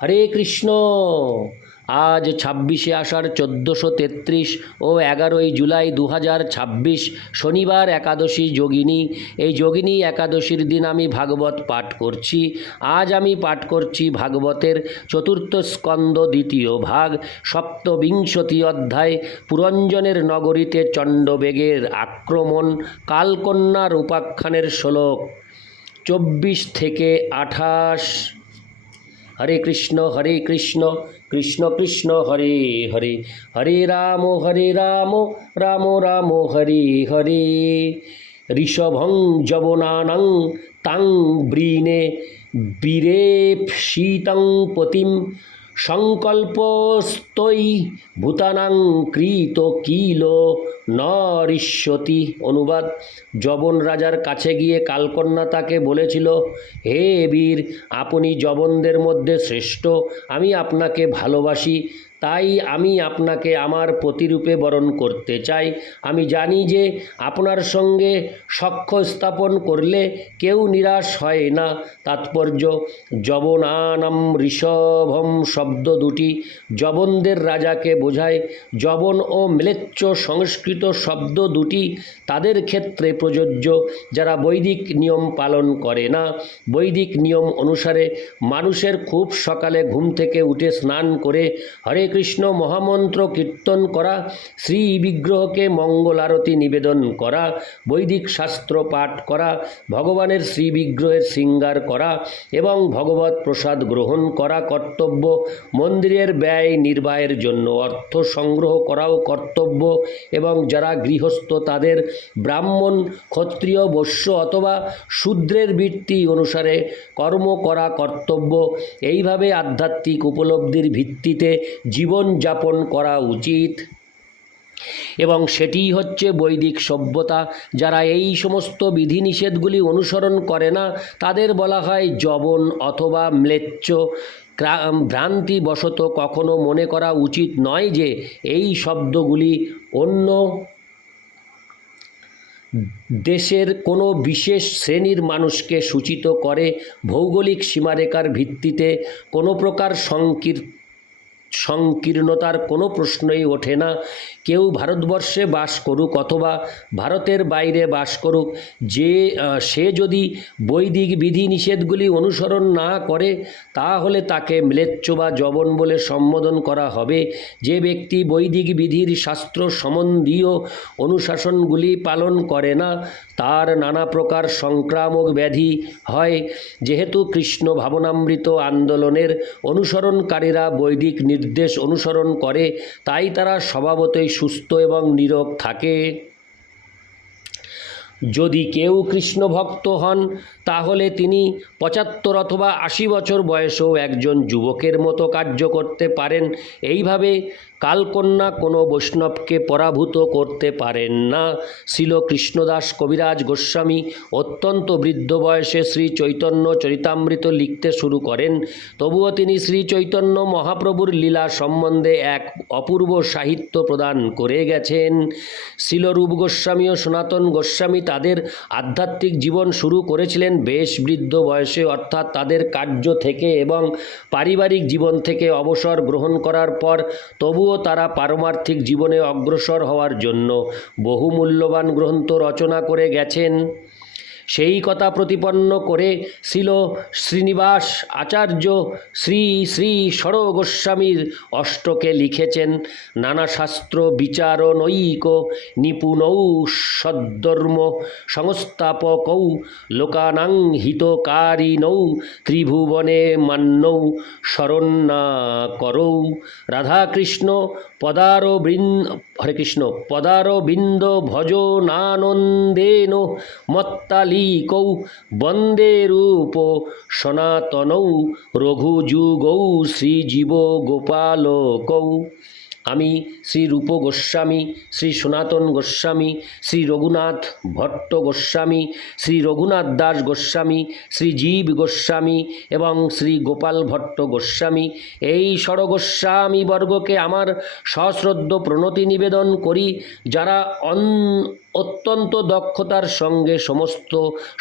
হরে কৃষ্ণ। আজ 26শে আষাঢ় 1433 ও 11ই জুলাই 2026 শনিবার একাদশী যোগিনী। এই যোগিনী একাদশীর দিন আমি ভাগবত পাঠ করছি। আজ আমি পাঠ করছি ভাগবতের চতুর্থ স্কন্দ দ্বিতীয় ভাগ সপ্তবিংশতি অধ্যায় পুরঞ্জনের নগরীতে চণ্ডবেগের আক্রমণ, কালকন্যার উপাখ্যানের শ্লোক 24 থেকে 28। হরে কৃষ্ণ কৃষ্ণ কৃষ্ণ হরে হরে, হরে রাম রাম রাম হরে হরে। ঋষভং যবনানং তাং ব্রীনে বীরেপ্সিতং পতিম সংকল্পস্তৈ ভূতানাং কৃত কিল নরিষ্যতি। অনুবাদ: যবন রাজার কাছে গিয়ে কালকন্যা তাকে বলেছিল, হে বীর, আপনি যবনদের মধ্যে শ্রেষ্ঠ, আমি আপনাকে ভালোবাসি, তাই আমি আপনাকে আমার পতিরূপে বরণ করতে চাই। আমি জানি যে আপনার সঙ্গে সখ্য স্থাপন করলে কেউ নিরাশ হয় না। তাৎপর্য: যবনানাম ঋষভম শব্দ দুটি যবনদের রাজাকে বোঝায়। যবন ও ম্লেচ্ছ সংস্কৃত শব্দ দুটি তাদের ক্ষেত্রে প্রযোজ্য যারা বৈদিক নিয়ম পালন করে না। বৈদিক নিয়ম অনুসারে মানুষের খুব সকালে ঘুম থেকে উঠে স্নান করে হরে কৃষ্ণ মহামন্ত্র কীর্তন করা, শ্রী বিগ্রহকে মঙ্গল আরতি নিবেদন করা, বৈদিক শাস্ত্র পাঠ করা, ভগবানের শ্রী বিগ্রহের শৃঙ্গার করা এবং ভগবত প্রসাদ গ্রহণ করা কর্তব্য। মন্দিরের ব্যয় নির্বাহের জন্য অর্থ সংগ্রহ করাও কর্তব্য এবং যারা গৃহস্থ তাদের ব্রাহ্মণ, ক্ষত্রিয়, বৈশ্য অথবা শূদ্রের বৃত্তি অনুসারে কর্ম করা কর্তব্য। এইভাবে আধ্যাত্মিক উপলব্ধির ভিত্তিতে জীবন যাপন করা উচিত এবং সেটিই হচ্ছে বৈদিক সভ্যতা। যারা এই সমস্ত বিধিনিষেধগুলি অনুসরণ করে না তাদের বলা হয় যবন অথবা ম্লেচ্ছ। ভ্রান্তিবশত কখনো মনে করা উচিত নয় যে এই শব্দগুলি অন্য দেশের কোনো বিশেষ শ্রেণীর মানুষকে সূচিত করে। ভৌগোলিক সীমারেখার ভিত্তিতে কোনো প্রকার সংকীর্ণতার কোনো প্রশ্নই ওঠে না। কেউ ভারতবর্ষে বাস করুক অথবা ভারতের বাইরে বাস করুক, সে যদি বৈদিক বিধিনিষেধগুলি অনুসরণ না করে তাহলে তাকে ম্লেচ্ছ বা যবন বলে সম্বোধন করা হবে। যে ব্যক্তি বৈদিক বিধির শাস্ত্র সম্বন্ধীয় অনুশাসনগুলি পালন করে না তার নানা প্রকার সংক্রামক ব্যাধি হয়। যেহেতু কৃষ্ণ ভাবনামৃত আন্দোলনের অনুসরণকারীরা বৈদিক নির্দেশ অনুসরণ করে, তাই তারা স্বভাবতই সুস্থ এবং নীরোগ থাকে। যদি কেউ কৃষ্ণ ভক্ত হন তাহলে তিনি 75 অথবা 80 বছর বয়সেও একজন যুবকের মতো কার্য করতে পারেন। এইভাবে কালকন্যা কোনো বৈষ্ণবকে পরাভূত করতে পারেন না। শ্রীল কৃষ্ণদাস কবিরাজ গোস্বামী অত্যন্ত বৃদ্ধ বয়সে শ্রী চৈতন্য চরিতামৃত লিখতে শুরু করেন। তবুও তিনি শ্রী চৈতন্য মহাপ্রভুর লীলা সম্বন্ধে এক অপূর্ব সাহিত্য প্রদান করে গেছেন। শ্রীল রূপ গোস্বামী ও সনাতন গোস্বামী তাদের আধ্যাত্মিক জীবন শুরু করেছিলেন বেশ বৃদ্ধ বয়সে, অর্থাৎ তাদের কার্য থেকে এবং পারিবারিক জীবন থেকে অবসর গ্রহণ করার পর। তবুও তারা পারমার্থিক জীবনে অগ্রসর হওয়ার জন্য বহু মূল্যবান গ্রন্থ রচনা করে গেছেন। সেই কথা প্রতিপন্ন করে শ্রীল শ্রীনিবাস আচার্য শ্রী শ্রী ষড় গোস্বামীর অষ্টকে লিখেছেন, নানা শাস্ত্র বিচারণৈক নিপুণৌ সদ্ধর্ম সংস্থাপকৌ লোকানাং হিতকারিণৌ ত্রিভুবনে মান্যৌ শরণ্যাকরৌ। রাধাকৃষ্ণ হরে কৃষ্ণ পদারবিন্দ ভজনানন্দেন মত্তালিকৌ বন্দে রূপ সনাতনৌ রঘুযুগৌ শ্রীজীব গোপালকৌ। আমি শ্রী রূপ গোস্বামী, শ্রী সনাতন গোস্বামী, শ্রী রঘুনাথ ভট্ট গোস্বামী, শ্রী রঘুনাথ দাস গোস্বামী, শ্রী জীব গোস্বামী এবং শ্রী গোপাল ভট্ট গোস্বামী এই ষড়গোস্বামী বর্গকে আমার সশ্রদ্ধ প্রণতি নিবেদন করি, যারা অত্যন্ত দক্ষতার সঙ্গে সমস্ত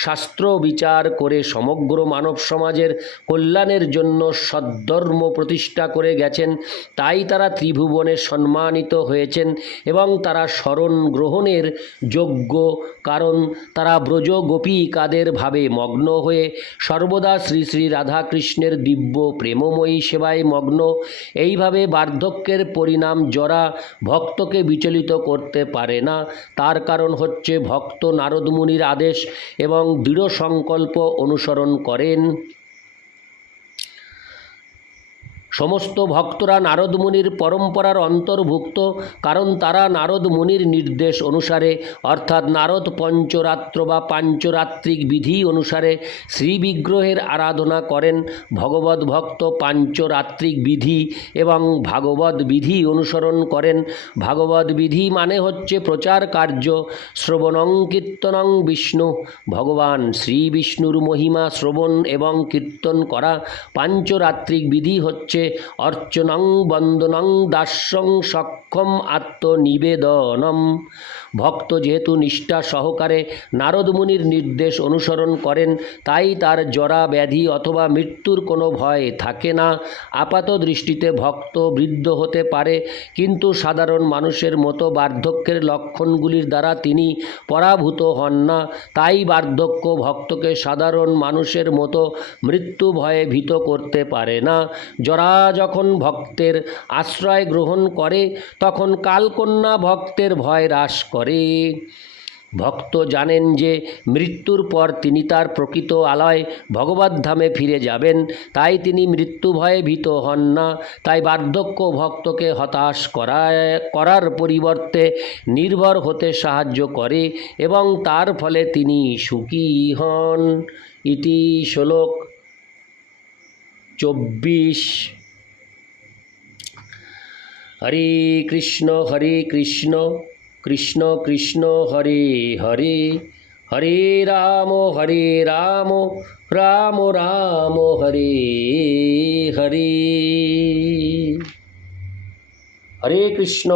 শাস্ত্র বিচার করে সমগ্র মানব সমাজের কল্যাণের জন্য সদ্ধর্ম প্রতিষ্ঠা করে গেছেন। তাই তারা ত্রিভুবনে সম্মানিত হয়েছেন এবং তারা শরণ গ্রহণের যোগ্য, কারণ তারা ব্রজ গোপীকাদের ভাবে মগ্ন হয়ে সর্বদা শ্রী শ্রী রাধাকৃষ্ণের দিব্য প্রেমময়ী সেবায় মগ্ন। এইভাবে বার্ধক্যের পরিণাম জরা ভক্তকে বিচলিত করতে পারে না। তার কারণ হচ্ছে ভক্ত নারদ মুনির আদেশ এবং দৃঢ় সংকল্প অনুসরণ করেন। সমস্ত ভক্তরা নারদ মুনির পরম্পরার অন্তর্ভুক্ত, কারণ তারা নারদ মুনির নির্দেশ অনুসারে অর্থাৎ নারদ পঞ্চরাত্র বা পাঞ্চরাত্রিক বিধি অনুসারে শ্রীবিগ্রহের আরাধনা করেন। ভগবত ভক্ত পাঞ্চরাত্রিক বিধি এবং ভাগবত বিধি অনুসরণ করেন। ভাগবত বিধি মানে হচ্ছে প্রচার কার্য, শ্রবণং কীর্তনং বিষ্ণু, ভগবান শ্রী বিষ্ণুর মহিমা শ্রবণ এবং কীর্তন করা। পাঞ্চরাত্রিক বিধি হচ্ছে অর্চনং বন্দনং দাস্যং সক্ষম আত্মনিবেদনম। ভক্ত যেহেতু নিষ্ঠা সহকারে নারদ মুনির নির্দেশ অনুসরণ করেন, তাই তার জরা ব্যাধি অথবা মৃত্যুর কোনো ভয় থাকে না। আপাত দৃষ্টিতে ভক্ত বৃদ্ধ হতে পারে, কিন্তু সাধারণ মানুষের মতো বার্ধক্যের লক্ষণগুলির দ্বারা তিনি পরাভূত হন না। তাই বার্ধক্য ভক্তকে সাধারণ মানুষের মতো মৃত্যু ভয়ে ভীত করতে পারে না। জরা যখন ভক্তের আশ্রয় গ্রহণ করে, তখন কালকন্যা ভক্তের ভয় হ্রাস করে। ভক্ত জানেন যে মৃত্যুর পর তিনি তার প্রকৃত আলয় ভগবদ্ধামে ফিরে যাবেন, তাই তিনি মৃত্যু ভয়ে ভীত হন না। তাই বার্ধক্য ভক্তকে হতাশ করার পরিবর্তে নির্ভর হতে সাহায্য করে এবং তার ফলে তিনি সুখী হন। ইতি শ্লোক 24। হরে কৃষ্ণ কৃষ্ণ কৃষ্ণ হরে হরে, হরে রাম রাম রাম হরে হরে। হরে কৃষ্ণ।